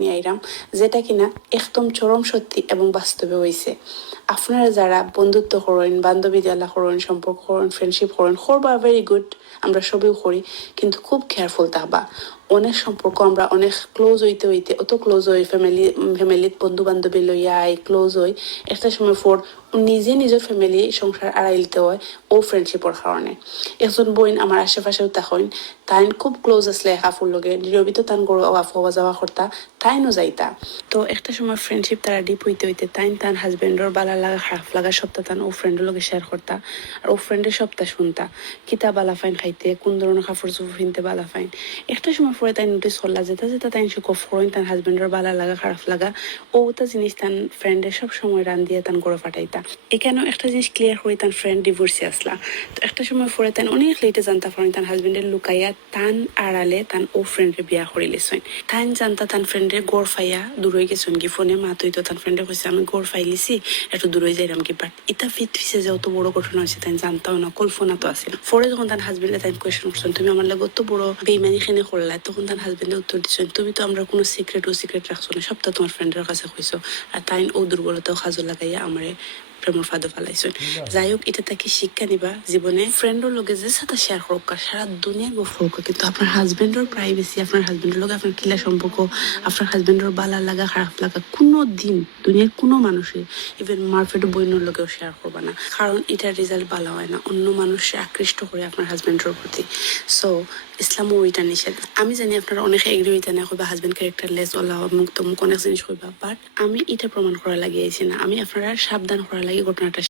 নিয়ে আইরাম, যেটা কিনা একদম চরম সত্যি এবং বাস্তবে হয়েছে। আপনারা যারা বন্ধুত্ব করেন, বান্ধবী জ্বালা করেন, সম্পর্ক করেন, ফ্রেন্ডশিপ করেন, করবা ভেরি গুড, আমরা সবই করি, কিন্তু খুব কেয়ারফুল থাকবা। অনেক সম্পর্ক আমরা অনেক ক্লোজ হইতে হইতে অত ক্লোজ হই, ফ্যামিলিত বন্ধু বান্ধবী লইয়া আই ক্লোজ হই, একটা সময় ফোর নিজে নিজের ফ্যামিলি সংসার আড়াইলতে হয় ও ফ্রেন্ডশিপের কারণে। একজন বোন আমার আশেপাশেও তখন তাই খুব ক্লোজ আসলে আফুর লগে নিরবিত তান গরু আফু হওয়া যাওয়া করতা, তাইনও যাইতা। তো একটা সময় ফ্রেন্ডশিপ তারা ডিপ হইতে হইতে তাইন তান হাজবেন্ডর বালা লাগা খারাপ লাগা সপ্তাহ তান ও ফ্রেন্ডের লগে শেয়ার করতা, আর ও ফ্রেন্ডের সপ্তাহ শুনতা কিতা বালা ফাইন খাইতে, কোন ধরনের কাপড় চোপড় কিনতে বালা ফাইন। একটা সময় পরে তাই নোটিস করলা যেটা যেটা তাই সুখ ফরেন তান হাজবেন্ডের বালা লাগা খারাপ লাগা ওটা জিনিস তান ফ্রেন্ডের সব সময় রান দিয়ে তান করে ফাটাইতা। এখানেও একটা জিনিস ক্লিয়ার হয়ে তান ফ্রেন্ড ডিভোর্সে আসলা। তো একটা সময় পরে তান অনেক লেটে জানতা পারেন তান হাজবেন্ডের লুকাইয়া তান আড়ালে তান ও ফ্রেন্ডে বিয়া করে লিছেন। তান জানতা তান ফ্রেন্ডে গড় ফাইয়া দূরই গেছেন কি ফোনে মা তুই তো তান ফ্রেন্ডে কইছে আমি গড় ফাইলিছি একটু দূরই যাইলাম কি, বাট এটা ফিসে যে অত বড় ঘটনা হয়েছে তাই জানতাও না, কল্পনা তো আছে। পরে যখন তার হাজবেন্ডে তাই কোয়েশ্চেন করছেন তুমি আমার লাগে অত বড় বেইমানি খেনে করলা, তখন তার হাজবেন্ডে উত্তর দিচ্ছেন তুমি তো আমরা কোনো সিক্রেট রাখছো না, সবটা তোমার ফ্রেন্ডের কাছে কইছো। আর তাই ও দুর্বলতাও কাজে লাগাইয়া আমারে প্রেমর ফাঁদে ফেলাইছেন। যাই হোক, এটা তাকে শিক্ষা নিবা জীবনে ফ্রেন্ডের লগে যে সাথে শেয়ার করুক সারা দুনিয়ার গো ফোক, কিন্তু আপনার হাজবেন্ডের প্রাইভেসি, আপনার হাজবেন্ডের লগে আপনার কিলা সম্পর্ক, আপনার হাজবেন্ডের বালা লাগা খারাপ লাগা কোনো দিন দুনিয়ার কোনো মানুষের ইভেন মারফেট বইনের লগেও শেয়ার করবা না, কারণ এটার রেজাল্ট ভালো হয় না, অন্য মানুষে আকৃষ্ট করে আপনার হাজবেন্ডের প্রতি। সো ইসলামও ওইটা নিষেধ। আমি জানি আপনারা অনেক এগ্রি হইতে না কইবা হাজবেন্ড ক্যারেক্টারলেস ওলা মুখ তমুক অনেক জিনিস কইবা, বাট আমি এটা প্রমাণ করা লাগিয়েছি না, আমি আপনারা সাবধান করা লাগে ঘটনাটা